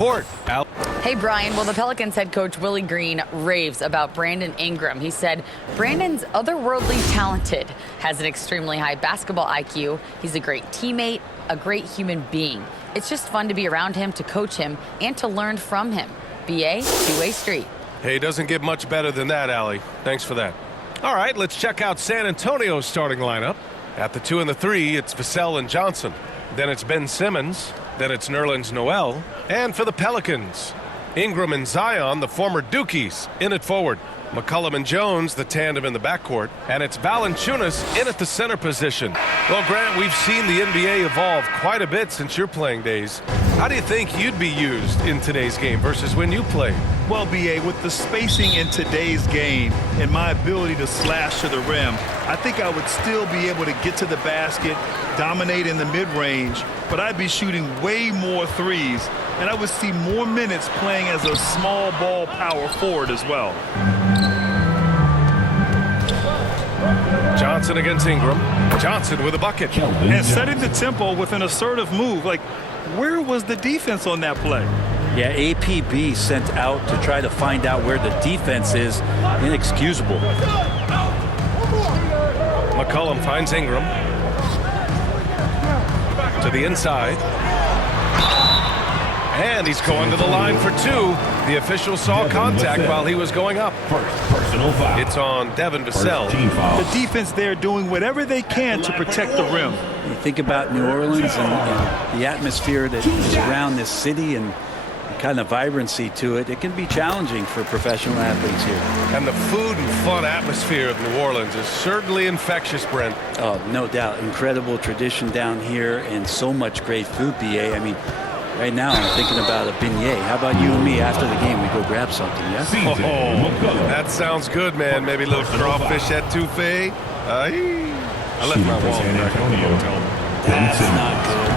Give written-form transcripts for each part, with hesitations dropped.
Court. Hey, Brian. Well, the Pelicans head coach Willie Green raves about Brandon Ingram. He said Brandon's otherworldly talented, has an extremely high basketball IQ. He's a great teammate, a great human being. It's just fun to be around him, to coach him, and to learn from him. BA, two-way street. Hey, doesn't get much better than that, Allie. Thanks for that. All right, let's check out San Antonio's starting lineup. At the 2 and the 3, it's Vassell and Johnson. Then it's Ben Simmons. Then it's Nerlens Noel. And for the Pelicans, Ingram and Zion, the former Dukies, in at forward. McCollum and Jones, the tandem in the backcourt. And it's Valanciunas in at the center position. Well, Grant, we've seen the NBA evolve quite a bit since your playing days. How do you think you'd be used in today's game versus when you played? Well, BA, with the spacing in today's game and my ability to slash to the rim, I think I would still be able to get to the basket, dominate in the mid-range, but I'd be shooting way more threes, and I would see more minutes playing as a small ball power forward as well. Johnson against Ingram. Johnson with a bucket. And setting the tempo with an assertive move. Like, where was the defense on that play? Yeah, APB sent out to try to find out where the defense is. Inexcusable. McCollum finds Ingram. To the inside. And he's going to the line for two. The official saw contact while he was going up. Personal foul. It's on Devin Vassell. The defense there doing whatever they can to protect the rim. You think about New Orleans and the atmosphere that is around this city and the kind of vibrancy to it. It can be challenging for professional athletes here. And the food and fun atmosphere of New Orleans is certainly infectious, Brent. Oh, no doubt. Incredible tradition down here and so much great food, BA. I mean, right now I'm thinking about a beignet. How about you and me after the game? We go grab something, yeah? Oh, that sounds good, man. Maybe a little crawfish etouffee. I left my wallet back at the hotel. That's not good.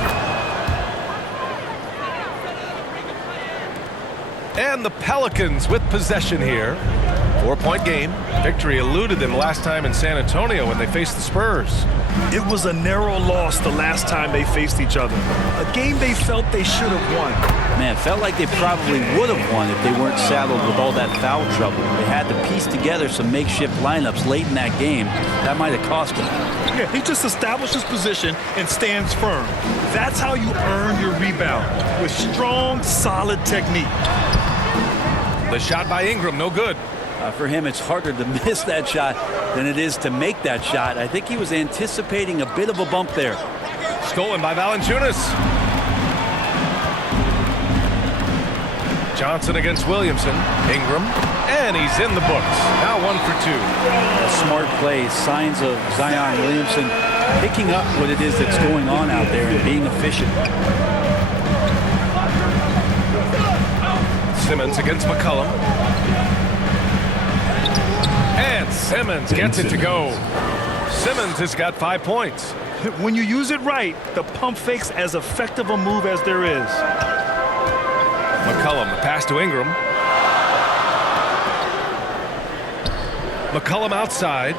And the Pelicans with possession here. 4-point game. Victory eluded them last time in San Antonio when they faced the Spurs. It was a narrow loss the last time they faced each other. A game they felt they should have won. Man, felt like they probably would have won if they weren't saddled with all that foul trouble. They had to piece together some makeshift lineups late in that game. That might have cost them. Yeah, he just established his position and stands firm. That's how you earn your rebound, with strong, solid technique. The shot by Ingram, no good. For him, it's harder to miss that shot than it is to make that shot. I think he was anticipating a bit of a bump there. Stolen by Valanciunas. Johnson against Williamson. Ingram. And he's in the books. Now 1 for 2. A smart play. Signs of Zion Williamson picking up what it is that's going on out there and being efficient. Simmons against McCollum. And Simmons gets it to go. Simmons has got 5 points. When you use it right, the pump fake's as effective a move as there is. McCollum, the pass to Ingram. McCollum outside.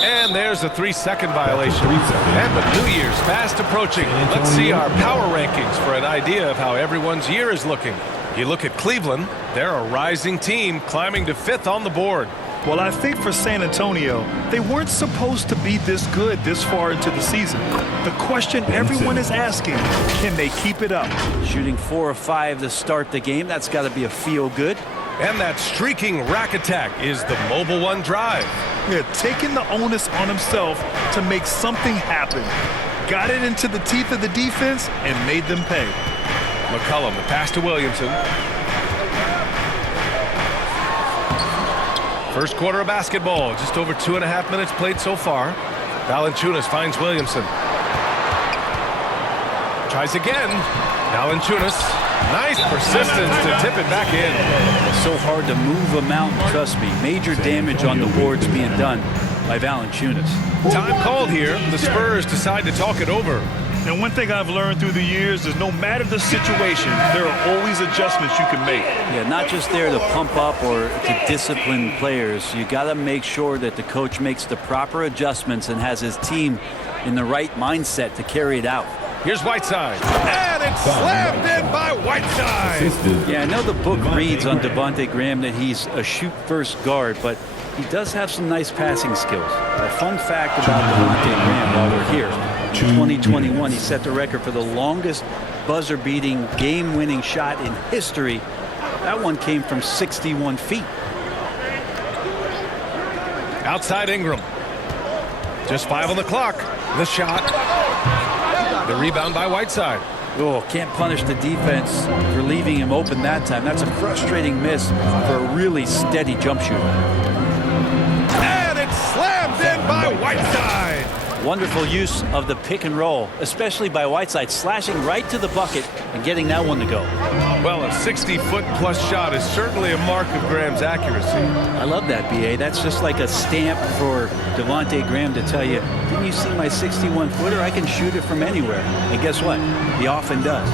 And there's a 3-second violation. And the New Year's fast approaching. Let's see our power rankings for an idea of how everyone's year is looking. You look at Cleveland, they're a rising team climbing to 5th on the board. Well, I think for San Antonio, they weren't supposed to be this good this far into the season. The question everyone is asking, can they keep it up? Shooting 4 of 5 to start the game. That's got to be a feel-good. And that streaking rack attack is the Mobile One drive. Yeah, taking the onus on himself to make something happen. Got it into the teeth of the defense and made them pay. McCollum, the pass to Williamson. First quarter of basketball, just over 2.5 minutes played so far. Valanciunas finds Williamson. Tries again. Valanciunas. Nice persistence to tip it back in. It's so hard to move a mountain, trust me. Major damage on the boards being done by Valanciunas. Time called here. The Spurs decide to talk it over. And one thing I've learned through the years is no matter the situation, there are always adjustments you can make. Yeah, not just there to pump up or to discipline players. You got to make sure that the coach makes the proper adjustments and has his team in the right mindset to carry it out. Here's Whiteside. And it's slammed in by Whiteside. Yeah, I know the book reads on Devontae Graham that he's a shoot-first guard, but he does have some nice passing skills. A fun fact about Devontae Graham while we're here. In 2021, he set the record for the longest buzzer-beating, game-winning shot in history. That one came from 61 feet. Outside Ingram. Just 5 on the clock. The shot. The rebound by Whiteside. Oh, can't punish the defense for leaving him open that time. That's a frustrating miss for a really steady jump shooter. And it's slammed in by Whiteside. Wonderful use of the pick and roll, especially by Whiteside, slashing right to the bucket and getting that one to go. Well, a 60-foot-plus shot is certainly a mark of Graham's accuracy. I love that, B.A. That's just like a stamp for Devontae Graham to tell you, didn't you see my 61-footer? I can shoot it from anywhere. And guess what? He often does.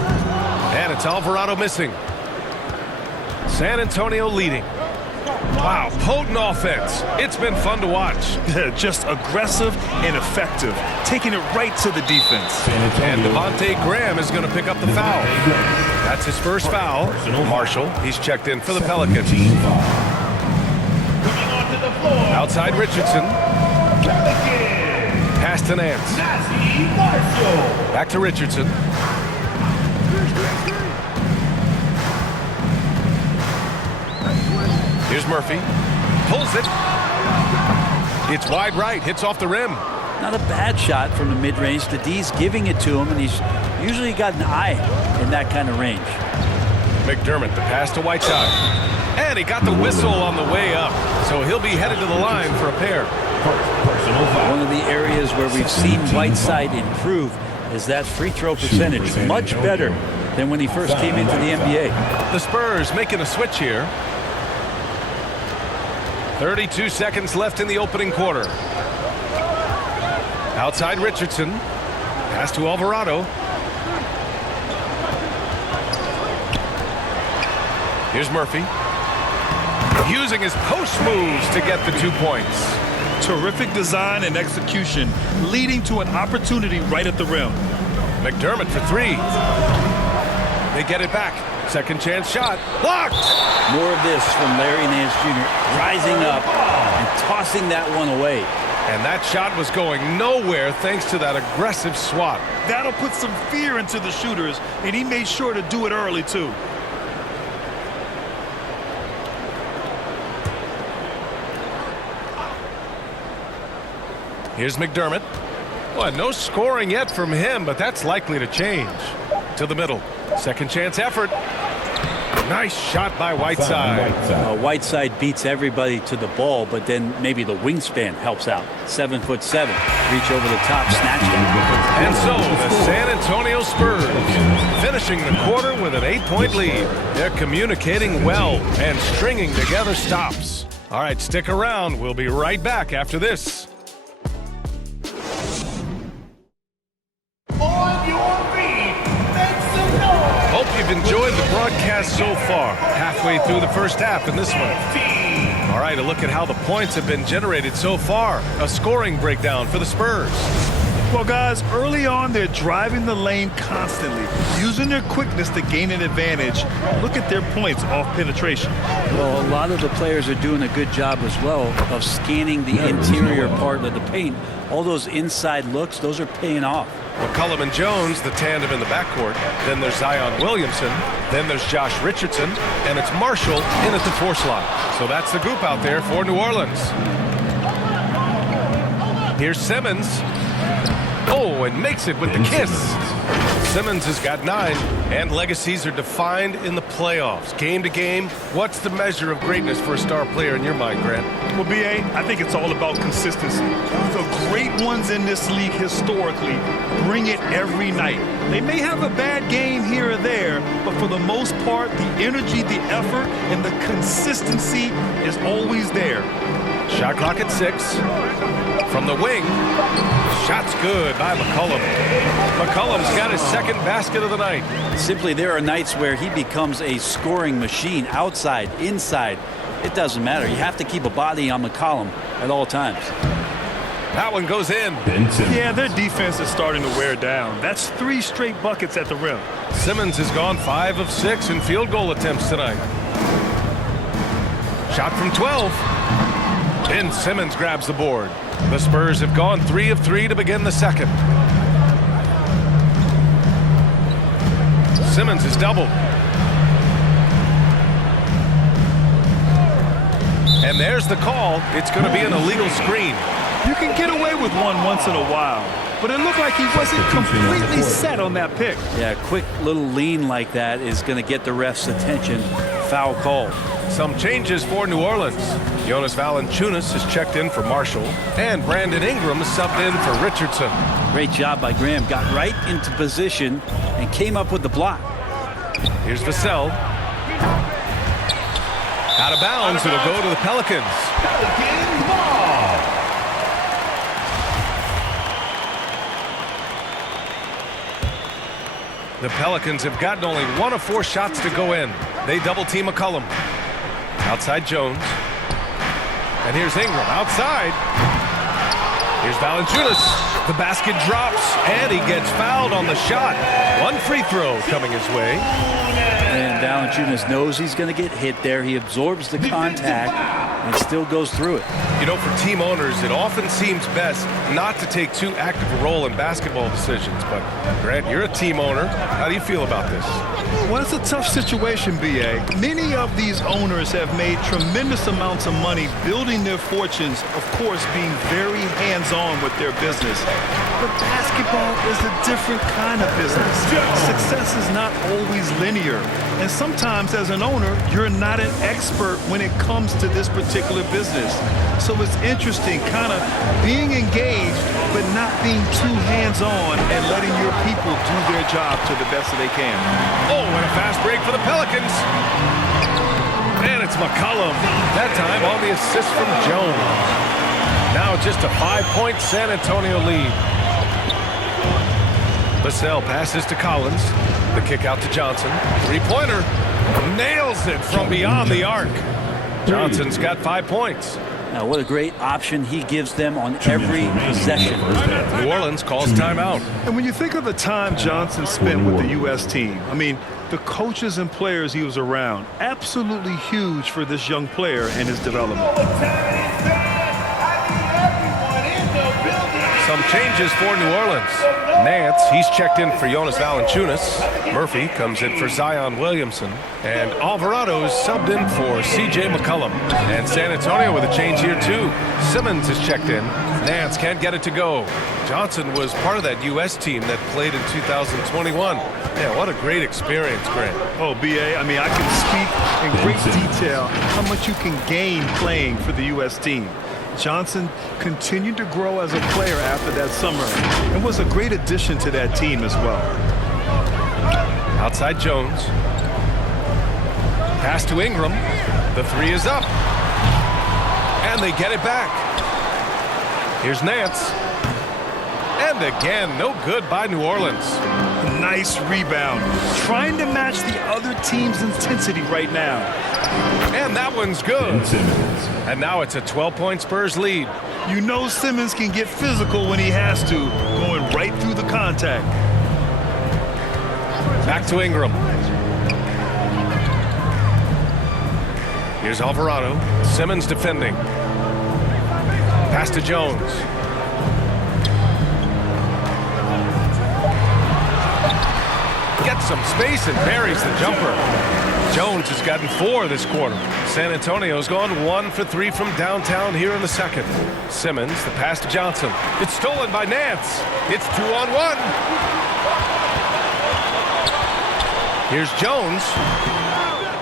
And it's Alvarado missing. San Antonio leading. Wow, potent offense. It's been fun to watch. Just aggressive and effective, taking it right to the defense. And Devontae Graham is going to pick up the foul. That's his first foul. Marshall, he's checked in for the Pelicans. Outside Richardson. Pass to Nance. Back to Richardson. Here's Murphy. Pulls it. It's wide right. Hits off the rim. Not a bad shot from the mid-range. The D's giving it to him, and he's usually got an eye in that kind of range. McDermott, the pass to Whiteside. And he got the whistle on the way up. So he'll be headed to the line for a pair. One of the areas where we've seen Whiteside improve is that free throw percentage. Much better than when he first came into the NBA. The Spurs making a switch here. 32 seconds left in the opening quarter. Outside Richardson. Pass to Alvarado. Here's Murphy. Using his post moves to get the 2 points. Terrific design and execution, leading to an opportunity right at the rim. McDermott for 3. They get it back. Second chance shot. Blocked! More of this from Larry Nance Jr. rising up and tossing that one away. And that shot was going nowhere thanks to that aggressive swat. That'll put some fear into the shooters, and he made sure to do it early, too. Here's McDermott. Well, no scoring yet from him, but that's likely to change. To the middle. Second chance effort. Nice shot by Whiteside. Whiteside beats everybody to the ball, but then maybe the wingspan helps out. 7'7". Reach over the top, snatch it. And so the San Antonio Spurs finishing the quarter with an 8-point lead. They're communicating well and stringing together stops. All right, stick around. We'll be right back after this. Hope you've enjoyed the broadcast so far. Halfway through the first half in this one. All right, a look at how the points have been generated so far. A scoring breakdown for the Spurs. Well, guys, early on, they're driving the lane constantly, using their quickness to gain an advantage. Look at their points off penetration. Well, a lot of the players are doing a good job as well of scanning the interior part of the paint. All those inside looks, those are paying off. McCollum and Jones, the tandem in the backcourt. Then there's Zion Williamson. Then there's Josh Richardson. And it's Marshall in at the 4 slot. So that's the group out there for New Orleans. Here's Simmons. Oh, and makes it with the kiss. Simmons has got 9, and legacies are defined in the playoffs. Game to game, what's the measure of greatness for a star player in your mind, Grant? Well, B.A., I think it's all about consistency. The great ones in this league historically bring it every night. They may have a bad game here or there, but for the most part, the energy, the effort, and the consistency is always there. Shot clock at 6. From the wing. Shot's good by McCollum. McCollum's got his second basket of the night. Simply, there are nights where he becomes a scoring machine, outside, inside. It doesn't matter. You have to keep a body on McCollum at all times. That one goes in. Yeah, their defense is starting to wear down. That's 3 straight buckets at the rim. Simmons has gone 5 of 6 in field goal attempts tonight. Shot from 12. Ben Simmons grabs the board. The Spurs have gone 3 of 3 to begin the second. Simmons is doubled. And there's the call. It's going to be an illegal screen. You can get away with one once in a while, but it looked like he wasn't completely set on that pick. Yeah, a quick little lean like that is going to get the ref's attention. Foul call. Some changes for New Orleans. Jonas Valanciunas has checked in for Marshall, and Brandon Ingram is subbed in for Richardson. Great job by Graham. Got right into position and came up with the block. Here's Vassell. Out of bounds. It'll go to the Pelicans. The Pelicans have gotten only 1 of 4 shots to go in. They double team McCollum. Outside Jones. And here's Ingram outside. Here's Valanciunas. The basket drops, and he gets fouled on the shot. 1 free throw coming his way. And Valanciunas knows he's going to get hit there. He absorbs the contact and still goes through it. You know, for team owners, it often seems best not to take too active a role in basketball decisions. But, Grant, you're a team owner. How do you feel about this? Well, it's a tough situation, B.A. Many of these owners have made tremendous amounts of money building their fortunes, of course, being very hands-on with their business. But basketball is a different kind of business. Success is not always linear. And sometimes, as an owner, you're not an expert when it comes to this particular business. So it's interesting kind of being engaged, but not being too hands-on and letting your people do their job to the best that they can. Oh, and a fast break for the Pelicans. And it's McCollum. That time on the assist from Jones. Now just a 5-point San Antonio lead. Vassell passes to Collins. The kick out to Johnson. 3-pointer. Nails it from beyond the arc. Johnson's got 5 points. Now, what a great option he gives them on every possession. New Orleans calls timeout. And when you think of the time Johnson spent with the U.S. team, I mean, the coaches and players he was around, absolutely huge for this young player and his development. Some changes for New Orleans. Nance, he's checked in for Jonas Valanciunas. Murphy comes in for Zion Williamson. And Alvarado's subbed in for C.J. McCollum. And San Antonio with a change here, too. Simmons is checked in. Nance can't get it to go. Johnson was part of that U.S. team that played in 2021. Yeah, what a great experience, Grant. Oh, B.A., I mean, I can speak in great detail how much you can gain playing for the U.S. team. Johnson continued to grow as a player after that summer and was a great addition to that team as well. Outside Jones. Pass to Ingram. The 3 is up. And they get it back. Here's Nance. And again, no good by New Orleans. Nice rebound. Trying to match the other team's intensity right now. And that one's good. And now it's a 12-point Spurs lead. You know Simmons can get physical when he has to, going right through the contact. Back to Ingram. Here's Alvarado. Simmons defending. Pass to Jones. Gets some space and buries the jumper. Jones has gotten 4 this quarter. San Antonio's gone 1 for 3 from downtown here in the second. Simmons, the pass to Johnson. It's stolen by Nance. It's 2-on-1. Here's Jones.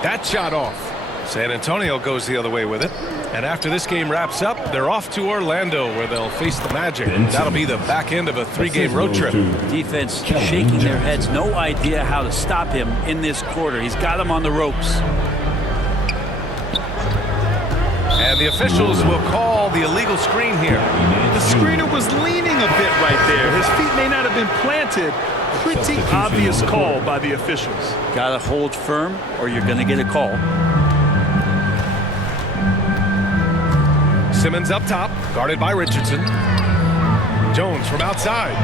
That shot off. San Antonio goes the other way with it. And after this game wraps up, they're off to Orlando where they'll face the Magic. That'll be the back end of a 3-game road trip. Defense shaking their heads. No idea how to stop him in this quarter. He's got him on the ropes. And the officials will call the illegal screen here. The screener was leaning a bit right there. His feet may not have been planted. Pretty obvious call by the officials. Got to hold firm or you're going to get a call. Simmons up top, guarded by Richardson. Jones from outside.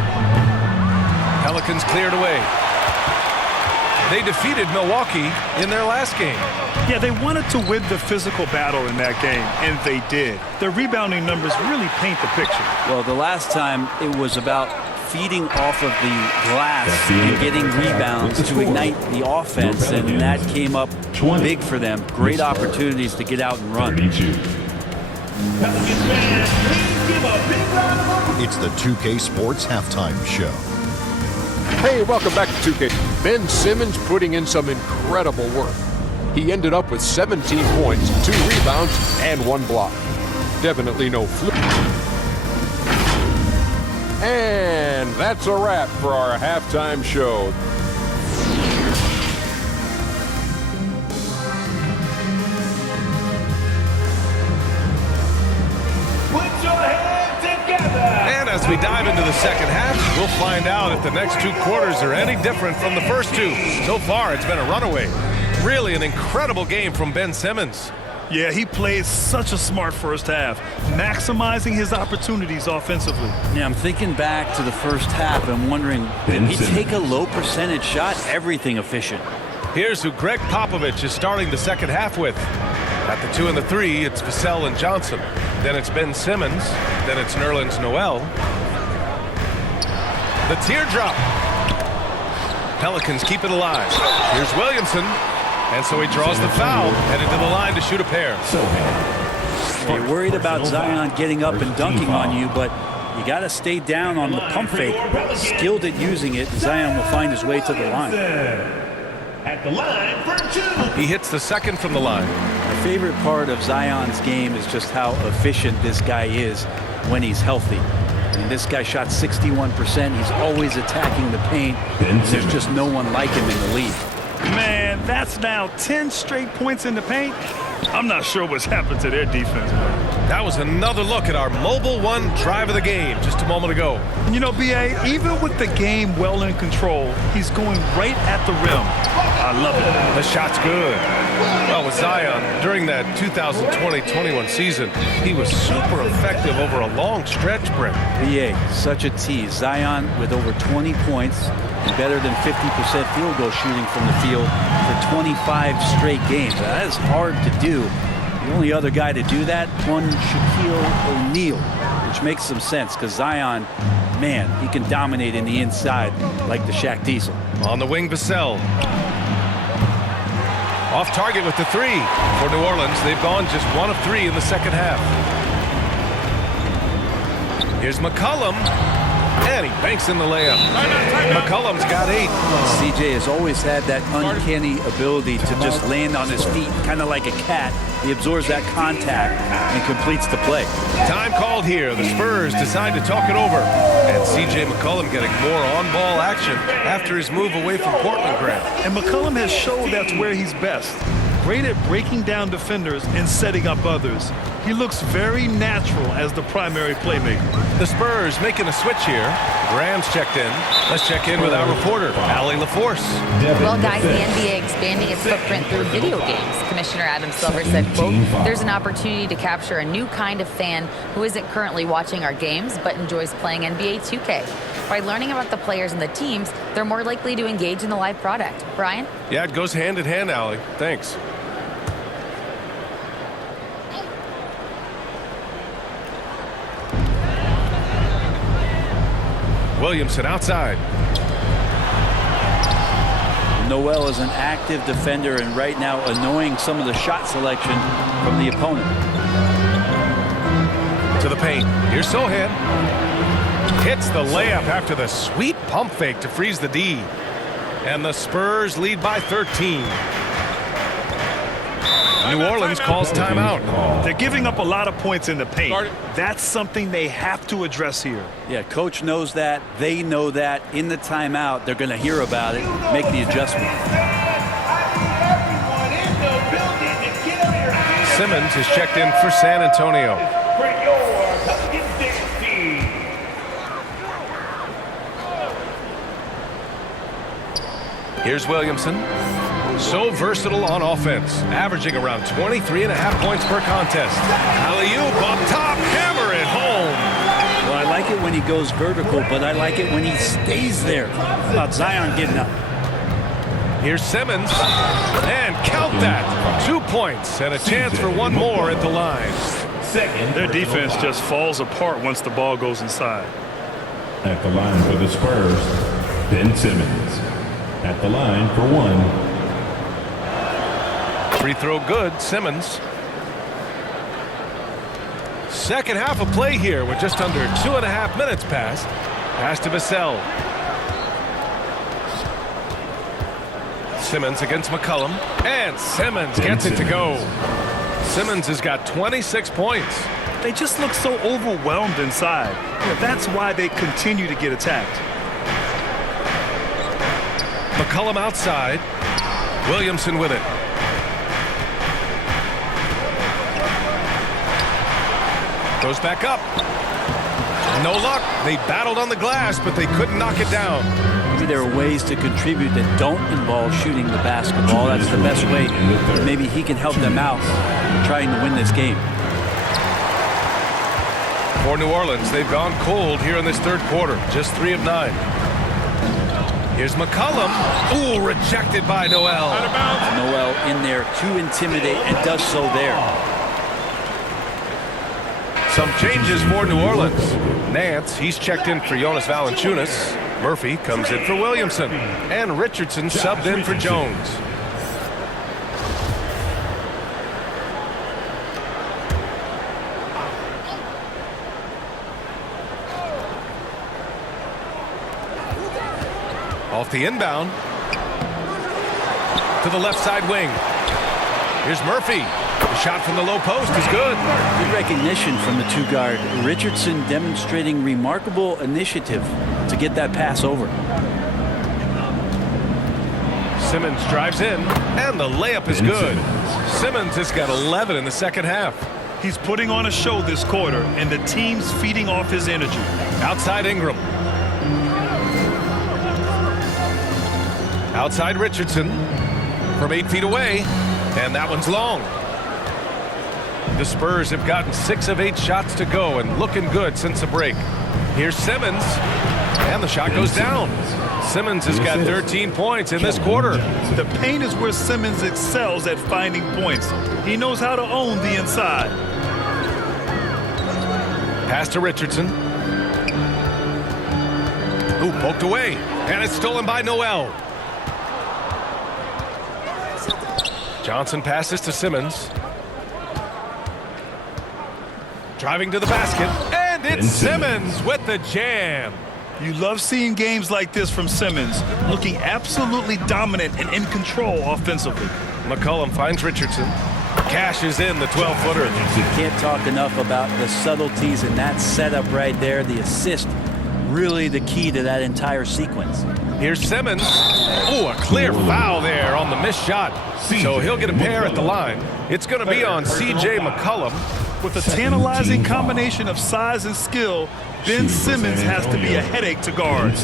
Pelicans cleared away. They defeated Milwaukee in their last game. Yeah, they wanted to win the physical battle in that game, and they did. Their rebounding numbers really paint the picture. Well, the last time it was about feeding off of the glass and getting rebounds to ignite the offense, and that came up big for them. Great opportunities to get out and run. It's the 2K Sports Halftime Show. Hey, welcome back to 2K. Ben Simmons putting in some incredible work. He ended up with 17 points, 2 rebounds, and 1 block. Definitely no fluke. And that's a wrap for our halftime show. And as we dive into the second half, we'll find out if the next 2 quarters are any different from the first 2. So far, it's been a runaway. Really an incredible game from Ben Simmons. Yeah, he played such a smart first half, maximizing his opportunities offensively. Yeah, I'm thinking back to the first half and wondering, did he take a low percentage shot? Everything efficient. Here's who Greg Popovich is starting the second half with. At the 2 and the 3, it's Vassell and Johnson. Then it's Ben Simmons. Then it's Nerlens Noel. The teardrop. Pelicans keep it alive. Here's Williamson. And so he draws the foul, headed to the line to shoot a pair. You're worried about Zion getting up and dunking on you, but you got to stay down on the pump fake. Skilled at using it, Zion will find his way to the line. At the line for 2. He hits the second from the line. My favorite part of Zion's game is just how efficient this guy is when he's healthy. I mean, this guy shot 61%. He's always attacking the paint. There's just no one like him in the league. Man, that's now 10 straight points in the paint. I'm not sure what's happened to their defense. That was another look at our Mobile One drive of the game just a moment ago. You know, B.A., even with the game well in control, he's going right at the rim. I love it. The shot's good. Well, with Zion, during that 2020-21 season, he was super effective over a long stretch, Brent. BA, such a tease. Zion with over 20 points and better than 50% field goal shooting from the field for 25 straight games. Now, that is hard to do. The only other guy to do that, one Shaquille O'Neal, which makes some sense because Zion, man, he can dominate in the inside like the Shaq Diesel. On the wing, Vassell. Off target with the 3 for New Orleans. They've gone just 1 of 3 in the second half. Here's McCollum. And he banks in the layup. McCollum's got 8. CJ has always had that uncanny ability to just land on his feet, kind of like a cat. He absorbs that contact and completes the play. Time called here. The Spurs decide to talk it over. And C.J. McCollum getting more on-ball action after his move away from Portland, Grant. And McCollum has showed that's where he's best. Great at breaking down defenders and setting up others. He looks very natural as the primary playmaker. The Spurs making a switch here. Graham's checked in. Let's check in with our reporter, Allie LaForce. Well, guys, the NBA expanding its footprint through video games. Commissioner Adam Silver said, quote, "There's an opportunity to capture a new kind of fan who isn't currently watching our games but enjoys playing NBA 2K. By learning about the players and the teams, they're more likely to engage in the live product." Brian? Yeah, it goes hand in hand, Allie. Thanks. Williamson outside. Noel is an active defender and right now annoying some of the shot selection from the opponent. To the paint. Here's Sohan. Hits the layup after the sweet pump fake to freeze the D. And the Spurs lead by 13. New Orleans calls timeout. They're giving up a lot of points in the paint. That's something they have to address here. Yeah, coach knows that. They know that. In the timeout, they're going to hear about it, make the adjustment. Simmons is checked in for San Antonio. Here's Williamson. So versatile on offense, averaging around 23.5 points per contest. Alley-oop up top, hammer it home. Well, I like like it when he goes vertical, but I like it when he stays there. How about Zion getting up? Here's Simmons, and count that. 2 points and a chance for one more at the line. Their defense just falls apart once the ball goes inside. At the line for the Spurs, Ben Simmons. At the line for one. Free throw good, Simmons. Second half of play here with just under 2.5 minutes passed. Pass to Vassell. Simmons against McCollum, and Simmons gets it to go. Simmons has got 26 points. They just look so overwhelmed inside. That's why they continue to get attacked. McCollum outside. Williamson with it. Goes back up. No luck. They battled on the glass, but they couldn't knock it down. Maybe there are ways to contribute that don't involve shooting the basketball. That's the best way. Maybe he can help them out trying to win this game. For New Orleans, they've gone cold here in this third quarter. Just 3 of 9. Here's McCollum. Ooh, rejected by Noel. Noel in there to intimidate and does so there. Some changes for New Orleans. Nance, he's checked in for Jonas Valanciunas. Murphy comes in for Williamson. And Richardson subbed in for Jones. Off the inbound. To the left side wing. Here's Murphy. The shot from the low post is good. Good recognition from the two-guard. Richardson demonstrating remarkable initiative to get that pass over. Simmons drives in, and the layup is good. Simmons has got 11 in the second half. He's putting on a show this quarter, and the team's feeding off his energy. Outside Ingram. Outside Richardson from 8 feet away, and that one's long. The Spurs have gotten 6 of 8 shots to go and looking good since the break. Here's Simmons, and the shot goes down. Simmons has got 13 points in this quarter. The paint is where Simmons excels at finding points. He knows how to own the inside. Pass to Richardson. Ooh, poked away, and it's stolen by Noel. Johnson passes to Simmons. Driving to the basket, and it's Simmons with the jam. You love seeing games like this from Simmons, looking absolutely dominant and in control offensively. McCollum finds Richardson. Cashes in the 12-footer. You can't talk enough about the subtleties in that setup right there. The assist, really the key to that entire sequence. Here's Simmons. Ooh, a clear foul there on the missed shot. So he'll get a pair at the line. It's going to be on C.J. McCollum. With a tantalizing combination of size and skill, Ben Simmons has to be a headache to guard.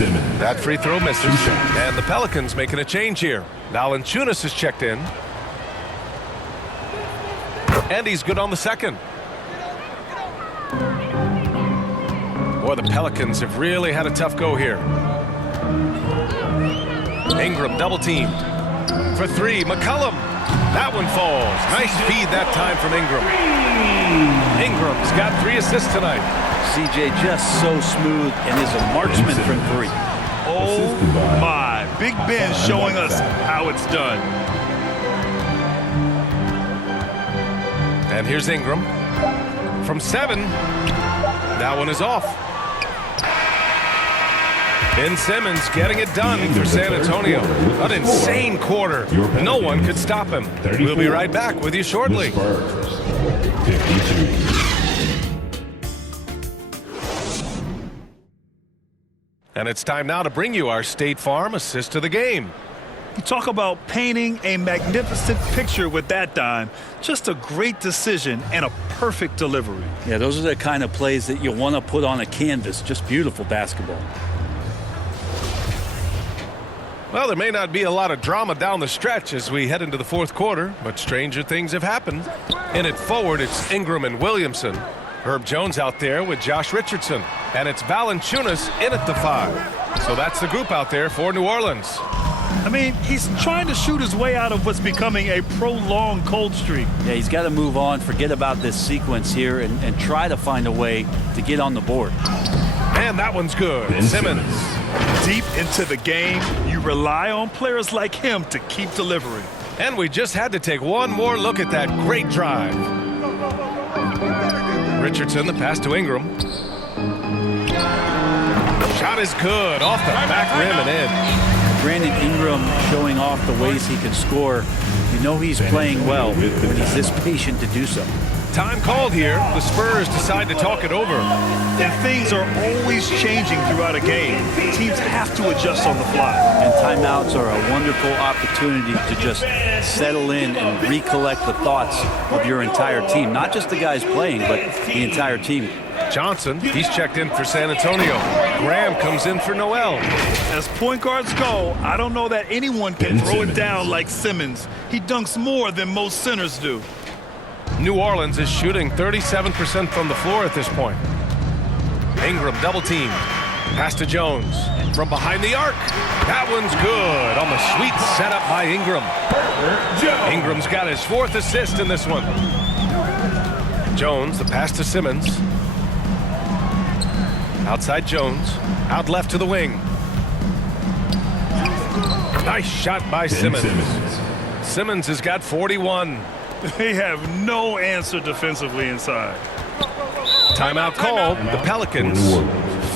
That free throw misses. And the Pelicans making a change here. Valanciunas has checked in. And he's good on the second. Boy, the Pelicans have really had a tough go here. Ingram double teamed. For 3, McCollum. That one falls. Nice feed that time from Ingram. Ingram's got 3 assists tonight. CJ just so smooth and is a marksman from 3. Oh my, Big Ben showing us how it's done. And here's Ingram. From 7. That one is off. Ben Simmons getting it done for San Antonio. An insane quarter. No one could stop him. We'll be right back with you shortly. And it's time now to bring you our State Farm assist of the game. You talk about painting a magnificent picture with that dime. Just a great decision and a perfect delivery. Yeah, those are the kind of plays that you want to put on a canvas. Just beautiful basketball. Well, there may not be a lot of drama down the stretch as we head into the fourth quarter, but stranger things have happened. In it forward, it's Ingram and Williamson. Herb Jones out there with Josh Richardson. And it's Valanciunas in at the 5. So that's the group out there for New Orleans. I mean, he's trying to shoot his way out of what's becoming a prolonged cold streak. Yeah, he's got to move on, forget about this sequence here, and try to find a way to get on the board. And that one's good. Ben Simmons. Deep into the game, you rely on players like him to keep delivering. And we just had to take one more look at that great drive. Richardson, the pass to Ingram. Shot is good. Off the back rim and in. Brandon Ingram showing off the ways he can score. You know he's playing well when he's this patient to do so. Time called here. The Spurs decide to talk it over. And things are always changing throughout a game. Teams have to adjust on the fly. And timeouts are a wonderful opportunity to just settle in and recollect the thoughts of your entire team. Not just the guys playing, but the entire team. Johnson, he's checked in for San Antonio. Graham comes in for Noel. As point guards go, I don't know that anyone can throw it down like Simmons. He dunks more than most centers do. New Orleans is shooting 37% from the floor at this point. Ingram double teamed. Pass to Jones. From behind the arc. That one's good on the sweet setup by Ingram. Ingram's got his 4th assist in this one. Jones, the pass to Simmons. Outside Jones. Out left to the wing. Nice shot by Simmons. Simmons has got 41. They have no answer defensively inside. Timeout called. The Pelicans.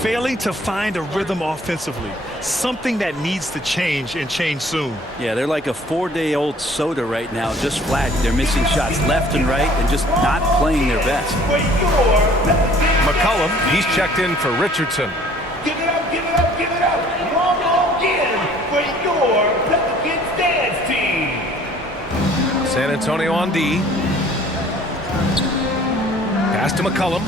Failing to find a rhythm offensively. Something that needs to change and change soon. Yeah, they're like a 4-day-old soda right now, just flat. They're missing shots left and right and just not playing their best. McCollum, he's checked in for Richardson. Give it up, give it up, give it up. One more again for your Pelicans dance team. San Antonio on D. Pass to McCollum.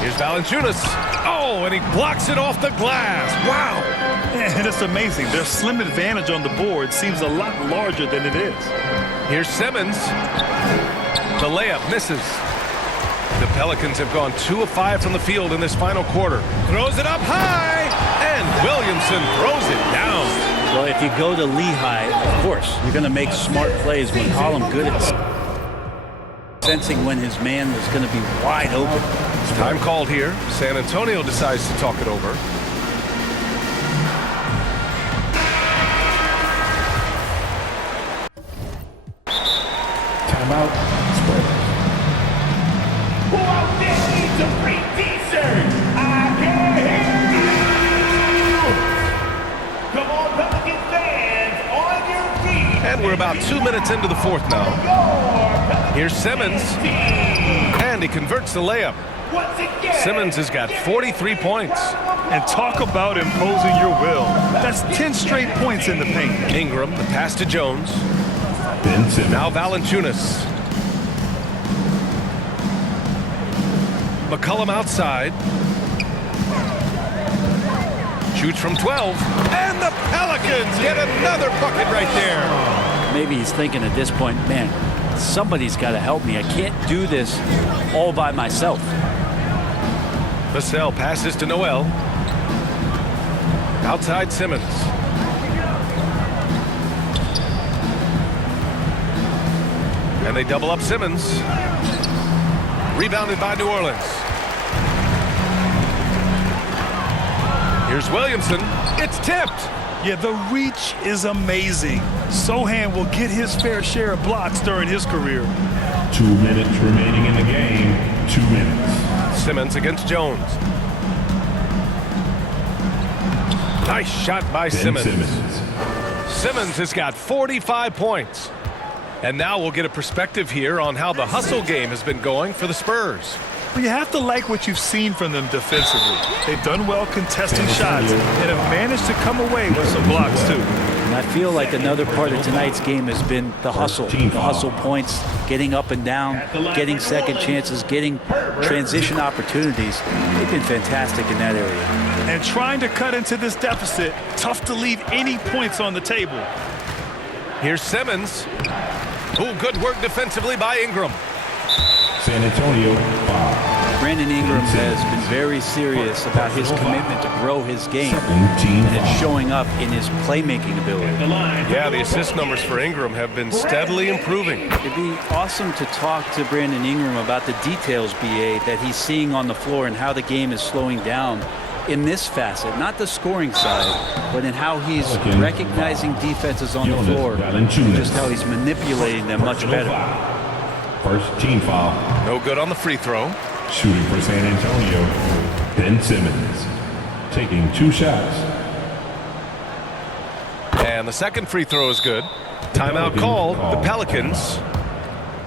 Here's Valanciunas. Oh, and he blocks it off the glass. Wow. And it's amazing. Their slim advantage on the board seems a lot larger than it is. Here's Simmons. The layup misses. The Pelicans have gone 2 of 5 from the field in this final quarter. Throws it up high, and Williamson throws it down. Well, if you go to Lehigh, of course, you're going to make smart plays. McCollum good at sensing when his man was going to be wide open. Time called here. San Antonio decides to talk it over. Timeout. Who out there needs a free t-shirt? I can hear you. Come on, Pelicans fans, on your feet. And we're about 2 minutes into the 4th now. Here's Simmons. And he converts the layup. Once again. Simmons has got 43 points. And talk about imposing your will. That's 10 straight points in the paint. Ingram, the pass to Jones. Ben Simmons. Now Valanciunas. McCollum outside. Shoots from 12. And the Pelicans get another bucket right there. Maybe he's thinking at this point, man, somebody's got to help me. I can't do this all by myself. Vassell passes to Noel. Outside Simmons. And they double up Simmons. Rebounded by New Orleans. Here's Williamson. It's tipped. Yeah, the reach is amazing. Sohan will get his fair share of blocks during his career. 2 minutes remaining in the game. 2 minutes. Simmons against Jones. Nice shot by Ben Simmons. Simmons. Simmons has got 45 points. And now we'll get a perspective here on how the hustle game has been going for the Spurs. But you have to like what you've seen from them defensively. They've done well contesting shots and have managed to come away with some blocks too. And I feel like another part of tonight's game has been the hustle. The hustle points, getting up and down, getting second chances, getting transition opportunities. They've been fantastic in that area. And trying to cut into this deficit, tough to leave any points on the table. Here's Simmons. Oh, good work defensively by Ingram. San Antonio, 5. Brandon Ingram has been very serious about his commitment to grow his game, Team and it's foul. showing up in his playmaking ability. Yeah, the assist numbers for Ingram have been steadily improving. It'd be awesome to talk to Brandon Ingram about the details, BA, that he's seeing on the floor and how the game is slowing down in this facet, not the scoring side, but in how he's recognizing defenses on the floor and just how he's manipulating them much better. First team foul. No good on the free throw. Shooting for San Antonio, Ben Simmons. Taking 2 shots. And the second free throw is good. Timeout called. The Pelicans,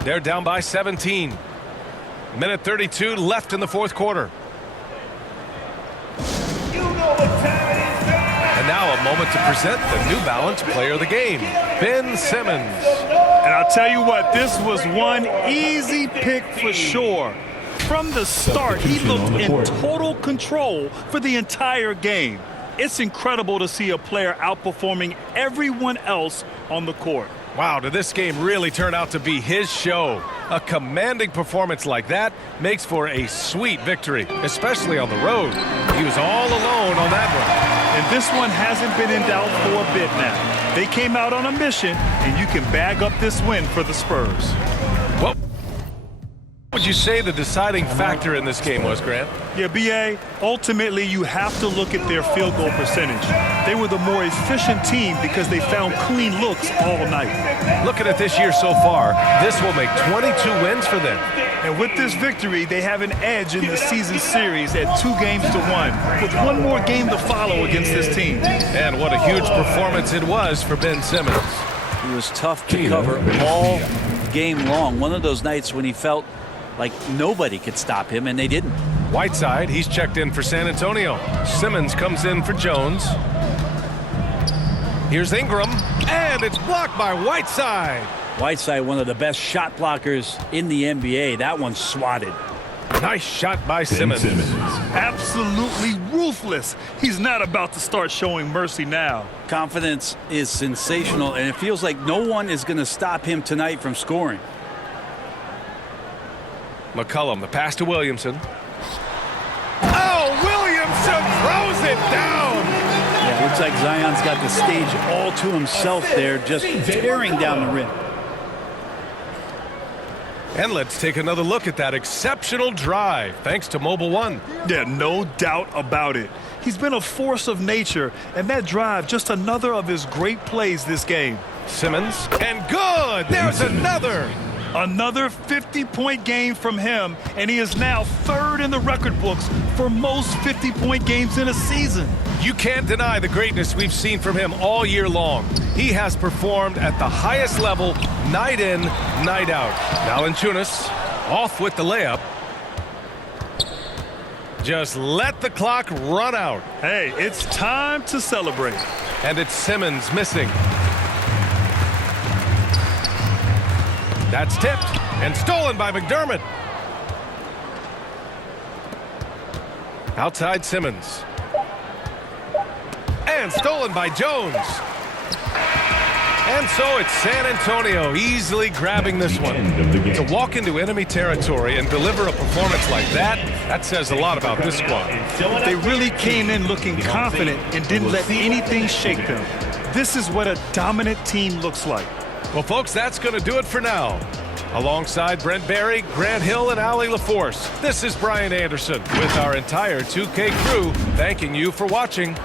they're down by 17. Minute 32 left in the fourth quarter. You know what time it is, man. And now a moment to present the New Balance Player of the Game, Ben Simmons. And I'll tell you what, this was one easy pick for sure. From the start, he looked in total control for the entire game. It's incredible to see a player outperforming everyone else on the court. Wow, did this game really turn out to be his show? A commanding performance like that makes for a sweet victory, especially on the road. He was all alone on that one. And this one hasn't been in doubt for a bit now. They came out on a mission, and you can bag up this win for the Spurs. What would you say the deciding factor in this game was, Grant? Yeah, BA, ultimately you have to look at their field goal percentage. They were the more efficient team because they found clean looks all night. Looking at this year so far, this will make 22 wins for them. And with this victory, they have an edge in the season series at 2-1, with one more game to follow against this team. And what a huge performance it was for Ben Simmons. He was tough to cover all game long. One of those nights when he felt like nobody could stop him, and they didn't. Whiteside, he's checked in for San Antonio. Simmons comes in for Jones. Here's Ingram, and it's blocked by Whiteside. Whiteside, one of the best shot blockers in the NBA. That one swatted. Nice shot by Ben Simmons. Absolutely ruthless. He's not about to start showing mercy now. Confidence is sensational, and it feels like no one is going to stop him tonight from scoring. McCollum, the pass to Williamson. Oh, Williamson throws it down. Yeah, looks like Zion's got the stage all to himself there, just tearing down the rim. And let's take another look at that exceptional drive, thanks to Mobile One. Yeah, no doubt about it. He's been a force of nature, and that drive, just another of his great plays this game. Simmons, and good! There's another! Another 50-point game from him, and he is now third in the record books for most 50-point games in a season. You can't deny the greatness we've seen from him all year long. He has performed at the highest level, night in, night out. Valanciunas off with the layup. Just let the clock run out. Hey, it's time to celebrate. And it's Simmons missing. That's tipped and stolen by McDermott. Outside Simmons. And stolen by Jones. And so it's San Antonio easily grabbing this one. To walk into enemy territory and deliver a performance like that says a lot about this squad. They really came in looking confident and didn't let anything shake them. This is what a dominant team looks like. Well, folks, that's going to do it for now. Alongside Brent Barry, Grant Hill, and Allie LaForce, this is Brian Anderson with our entire 2K crew thanking you for watching.